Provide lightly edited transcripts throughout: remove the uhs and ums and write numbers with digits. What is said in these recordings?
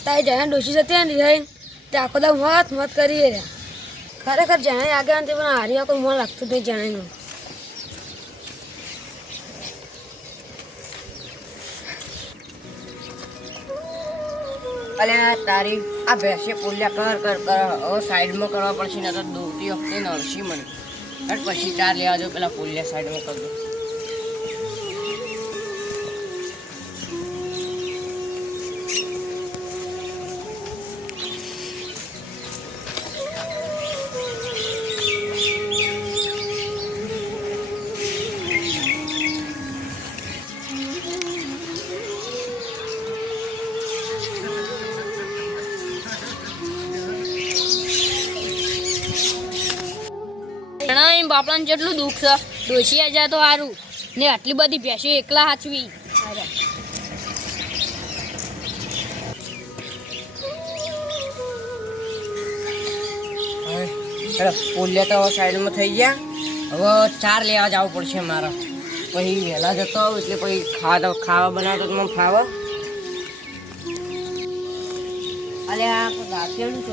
તારી જાણે ડોશી જતી ને રહીને તે આખો દા મત કરીએ રે ખરેખર જાણે આગળ નથી પણ હારી કોઈ મન લાગતું નહીં જાણેનું અલ્યા તારી આ ભેંસે પોલ્યા કર હવે સાઈડમાં કરવા પડશે ને તો દોડતી વખતે નડશી મને અને પછી ચાર લેવા દો પેલા પોલ્યા સાઈડમાં કરી દો બાપડાને જેટલું દુઃખ છે ડોશી આ જાય તો સારું ને આટલી બધી ભેંસો એકલા હાચવી પોલ્યા તો સાઈડમાં થઈ ગયા હવે ચાર લેવા જવું પડશે મારે પછી વહેલા જતો આવું એટલે પછી ખાવા બનાવતો તો મને ફાવે અલ્યા દાંતેલું તો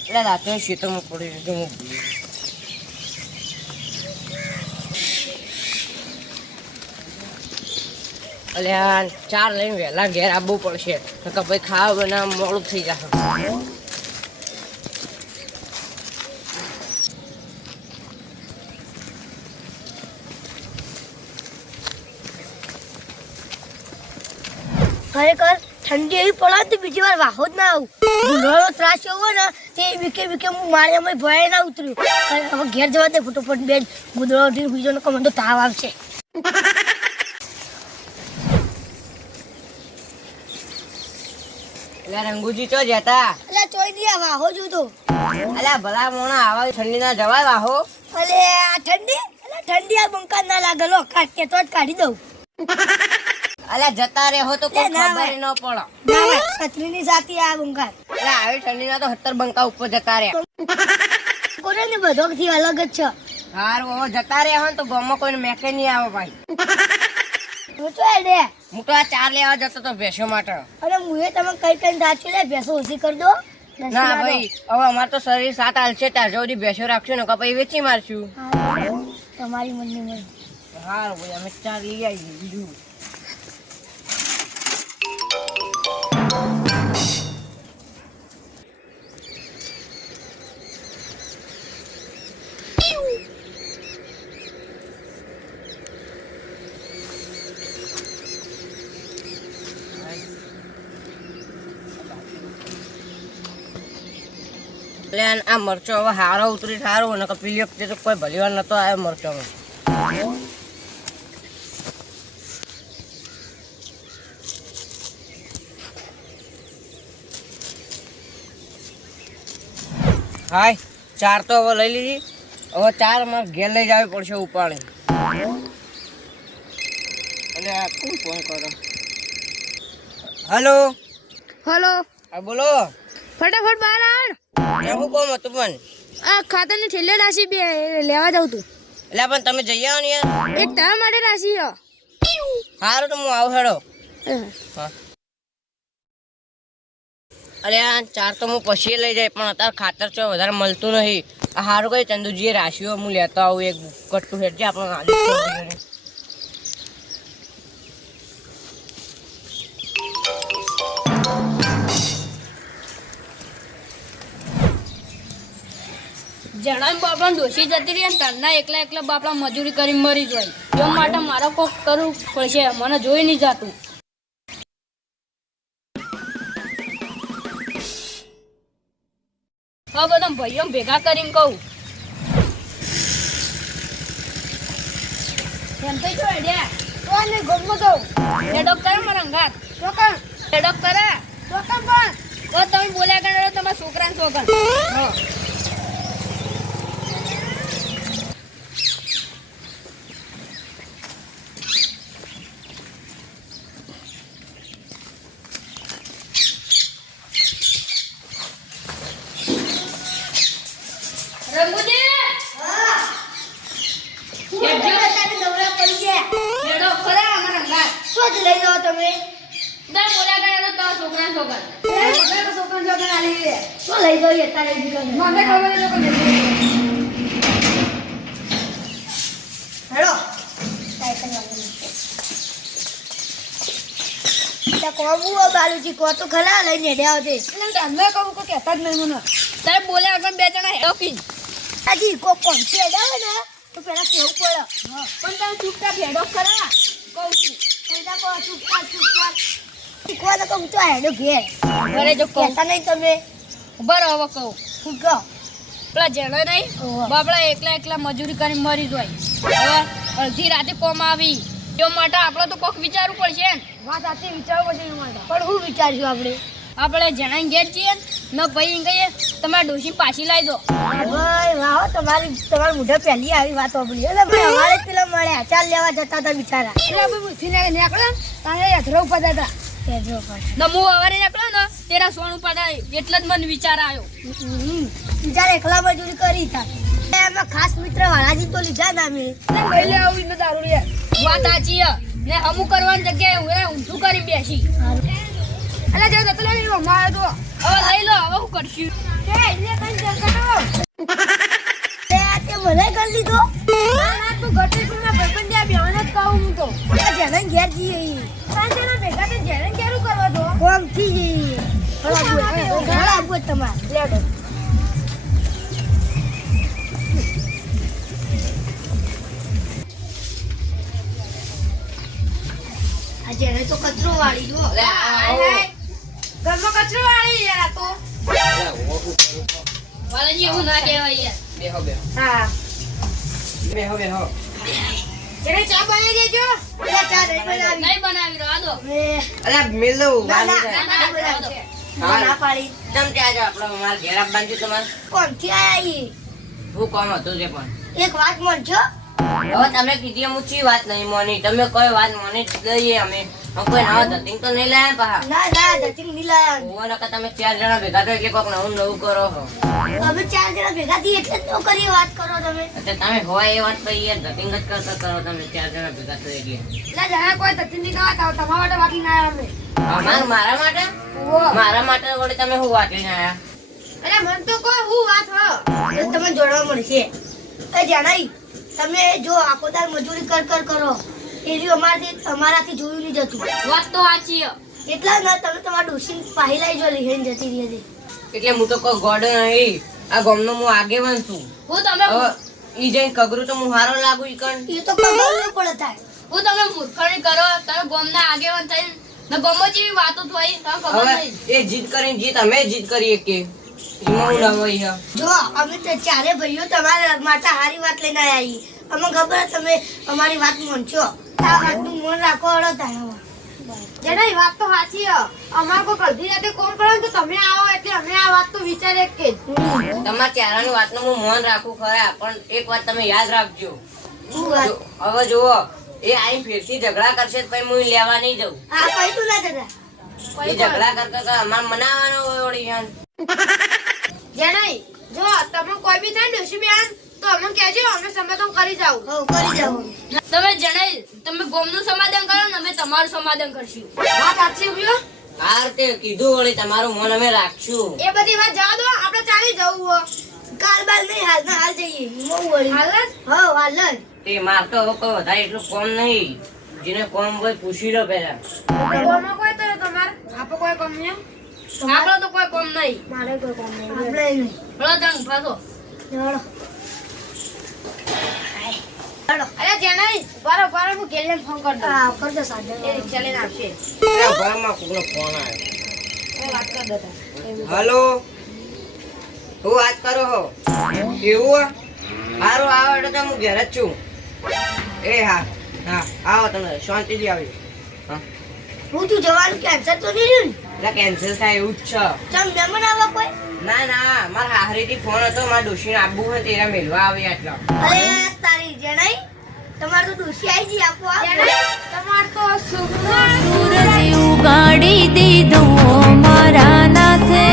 એટલે રાતે ખેતરમાં પડી દીધું હું અલ્યા ચાર લઈને વહેલા ઘેર આવવું પડશે તો ભાઈ ખાવા બનાવવા મોડું થઈ જશે ખરેખર ઠંડી એવી પડે તો બીજી વાર વાહો જ ના આવું ગુંડળો ત્રાસ એવો ને તે બીકે હું મારે અમે ભય ના ઉતર્યું હવે ઘેર જવા દે ફટોફટ બેન ગુંદળો ઉઠીને બીજો ને મને તો તાવ આવશે એટલે રંગુજી ચો જતા એટલે ચોઈ દે વાહો જોતો અલ્યા ભલા મોણા આવા ઠંડી ના જવાય વાહો અલે આ ઠંડી આ બંકા ના લાગે લો કાઢ તો જ કાઢી દઉં અલ્યા જતા રહે હો તો કોઈ ખબર ન પડે છત્રીની સાથે આ બંકા એટલે આવી ઠંડી ના તો 70 બંકા ઉપર જતા રહે કોને ને બધો થી અલગ જ છે હારું હવે જતા રહે હો તો ગામમાં કોઈને મેકે નહીં આવે ભાઈ હું તો દે હું તો આ ચાર લેવા જતો તો ભેંસો માટે અરે મુએ તમે કઈ સાચું લે ભેંસો ઓછી કરી દો ના ભાઈ હવે અમાર તો શરીર સાત હાલશે ત્યાં સુધી ભેંસો રાખશું ને કપાઈ વેચી મારશું તમારી મનની મરજી હારું ભાઈ અમે ચાર લઈ આવીએ બીજું આ મરચો હવે હારો ઉતરી સારું ને પેલી વખતે તો કોઈ ભલી વાર નતો આવ્યો મરચો હાય ચાર તો હવે લઈ લીધી હવે ચાર મારે ઘેર લઈ જવી પડશે ઉપાડી એટલે આ કોણ ફોન કરો હલો હલો હા બોલો ફટાફટ બહાર આવ એવું કોમ હતું પણ આ ખાતાની છેલ્લે રાશિ બે લેવા જાઉં તું એટલે પણ તમે જઈ આવો ને યાર એક તારા માટે રાશિ સારું તો હું આવું હેડો હા અરે આ ચાર તો હું પછી લઈ જાય પણ અત્યારે ખાતર છે વધારે મળતું નહીં આ સારું કઈ ચંદુજીએ રાશિઓ હું લેતો આવું એક કટ્ટું હેઠ છે આપણે જણાવી બાપડા ડોસી જતી રહી ને તરના એકલા બાપડા મજૂરી કરી મરી જાય એ માટે મારે કોક કરવું પડશે મને જોઈ નહીં જાતું હા બધા ભાઈઓ ભેગા કરીને કહું એમ તો જો એડ્યા તો ને ગોમમાં કહું એડોક કરે મારા અંગાત ચોકન એડોક કરે ચોકન પણ તો તમે બોલ્યા કરો તમારા છોકરાને ચોકન હા છોકરાને જોગણ આલી રે. શું લઈ જઈએ અત્યારે એ દુકાને? મને ખબર છે લોકો જલ્દી. હેલો સાયકલ વાળો કોબુ બાલુજી કો તો ખરા લઈને ડ્યા છે એટલે તમને કહું કોઈ કહેતા જ નહીં મને. તારે બોલે આગળ બે જણા હેડો કી. આજી કો કોણ છે ડ્યા ને તો પેલા કેવું પડે પણ તમે ચૂપચાપ હેડો ખરા કહું છું. કઈના કો ચૂપચાપ શીખવા તો કહું તો હેડો ઘેર ઘરે જો કહું. કહેતા નહીં તમે બરાબર હવે કહું. શું કહો પેલા જેણે નહીં ઓહો. બાપડા એકલા મજૂરી કરીને મરી જાય. હવે અડધી રાતે કોમ આવી એ માટે આપણે તો કોક વિચારવું પડશે ને. વાત સાચી વિચારવું પડશે એના માટે. પણ હું વિચારશું આપણે આપણે જેણે ઘેર છીએ ને ભાઈ કહીએ તમારે ડોશી પાછી લાવી દો. ભાઈ વાહ તમારા મોઢે પહેલી આવી વાત સાંભળી એટલે ભાઈ અમારે જ પેલા મળ્યા ચાલ લેવા જતા હતા બિચારા એટલે આપણે બુથીને નીકળ્યા તારે યાત્રા ઉપાડ્યા હતા. કેજો પણ ને હું સવારે નીકળ્યો ને તેરા સોન ઉપાડ્યા એટલે જ મને વિચાર આવ્યો. બિચારા એકલા મજૂરી કરી હતા એમાં ખાસ મિત્ર વાળાજી તો લીધા ના મેં લઈ લે આવું ને દારૂ લે. વાત સાચી છે. ને અમુક કરવાની જગ્યાએ હું ઊંધું કરી બેસી. એટલે જે જતો લે મારે તો હવે લઈ લો હવે હું કરશું. તે મને કરી લીધો ના તું ઘટે તું ના ભાઈબંધ ત્યાં બેવાને જ કહું હું તો. જેને ઘેર જઈએ પાંચ જણા ભેગા તો જેને કેરું કરવા દો. કોમ થી જઈએ ઘણા આપવું તમારે લેડો. આ જેને તો કચરો વાળી દો ઘરમાં કચરો વાળી યાર આ તો. વાલાજી એવું ના કહેવાય યાર. બેહો બેહો હા. બેહો બેહો એને ચા બનાવી દેજો. ચા નહીં બનાવી નહીં બનાવી રહો દો. અલા મિલો ના ના વાલી ના બનાવી જાય. ના પાડી તમ ત્યાં જો આપણો અમાર ઘેર આપવાનું છે તમારે કોણથી આયા ઈ હું કોમ હતું છે પણ એક વાત મળજો હવે તમે કીધી એમ ઊંચી વાત નહીં મોની તમે કોઈ વાત મોની જ લઈએ અમે કોઈ નવા ધતિંગ તો નહીં લાયા પાહા ના ના ધતિંગ નહીં લાયા ઓવો નકર તમે 4 જણા ભેગા થો એટલે કોક નવું નવું કરો છો અમે 4 જણા ભેગા થઈ એટલે જ તો કરી વાત કરો તમે એટલે તમે હોય એ વાત પછી યાર ધતિંગ જ કરતા કરો તમે 4 જણા ભેગા થો એટલે એટલે જણા કોઈ ધતિંગ નહીં કરવા તમારા માટે બાકી ના આવે. મારા માટે ઓહો. મારા માટે વળી તમે શું વાત લઈને આયા અરે મન તો કોઈ હું વાત હો. તો તમને જોડવા મળશે એ જણાઈ તમે જો આખો દાર મજૂરી કર કરો એવી અમારાથી જોયું નહીં જતું વાત તો સાચી છે. એટલા ના તમે તમારા ડોશી પાહી લઈ જો લઈને જતી રહી હતી એટલે હું તો કોઈ ગોડો નહીં આ ગામનો હું આગેવાન છું હું તમે હવે ઈ જઈને કગરું તો હું હારો લાગુ ઈ કણ એ તો કમાવું પડે થાય હું તમે મૂર્ખણી કરો તમે ગોમના આગેવાન થઈને ને ગોમો જેવી વાતો થઈ તમને ખબર હવે નહીં. એ જીત કરીને જીત અમે જીત કરીએ કે એમાં હું નવાઈ હે જો અમે તો ચારે ભાઈઓ તમારા માટે હારી વાત લઈને આવ્યા અમે ખબર તમે અમારી વાત માનશો આ વાતનું મન રાખો હળો તારા જેના વાત તો સાચી છે. અમાર કોઈ અડધી રાતે કોમ કરો ને તો તમે આવો એટલે અમે આ વાત તો વિચારે કે તમારા ચારાની વાતનું હું મન રાખું ખરા પણ એક વાત તમે યાદ રાખજો હવે જુઓ એ આઈ ફેરથી ઝઘડા કરશે તો પછી હું લેવા નહીં જઉં હા પૈતું ના જતા એ ઝઘડા કરતા અમાર મનાવાનો હોય વળી યાર જેના જો તમે કોઈ બી થાય ને બેન તો અમને કહેજો અમે સમાધાન કરી જાવ. હો કરી જાઓ તમે જણાઈ તમે ગોમનું સમાધાન કરો ને અમે તમારું સમાધાન કરશું. વાત સાચી ઉભી હાર તે કીધું વળી તમારું મન અમે રાખશું એ બધી વાત જવા દો આપણે ચાલી જવું હો. કાલ બાલ નહીં હાલ ના હાલ જઈએ બહુ વળી હાલ જ હો હાલ જ તે માર તો હવે કોઈ વધારે એટલું કોમ નહીં જેને કોમ હોય પૂછી લો પેલા ગોમાં કોઈ તો તમાર આપો કોઈ કોમ નહીં આપણો તો કોઈ કોમ નહીં. મારે કોઈ કામ નહીં આપણે નહીં ભલો તંગ ફાસો ચલો ચલો અરે જેનાઈ બારો હું ગેલેન ફોન કર દઉં. હા કરજો સાંજે એ રિક્ષા લઈને આવશે. ઘરમાં કોકનો ફોન આવ્યો એ વાત કર દેતા. હલો હું વાત કરો હો એવું સારું આવો એટલે તો હું ઘેર જ છું એ હા હા આવો તમે શાંતિથી આવી હા હું તું જવાનું કેન્સર તો નહીં રહ્યું એટલે કેન્સલ થાય એવું જ છે ચમ મહેમાન આવા કોઈ ના ના મારા હાહરીથી ફોન હતો મારા ડોશીને આપવું હોય તેરા મેળવા આવે આટલો અરે તારી જણાઈ તમારે તો ડોશી આવી જી આપો તમાર તો સુખ સૂરજ ઉગાડી દીધો મારા નાથે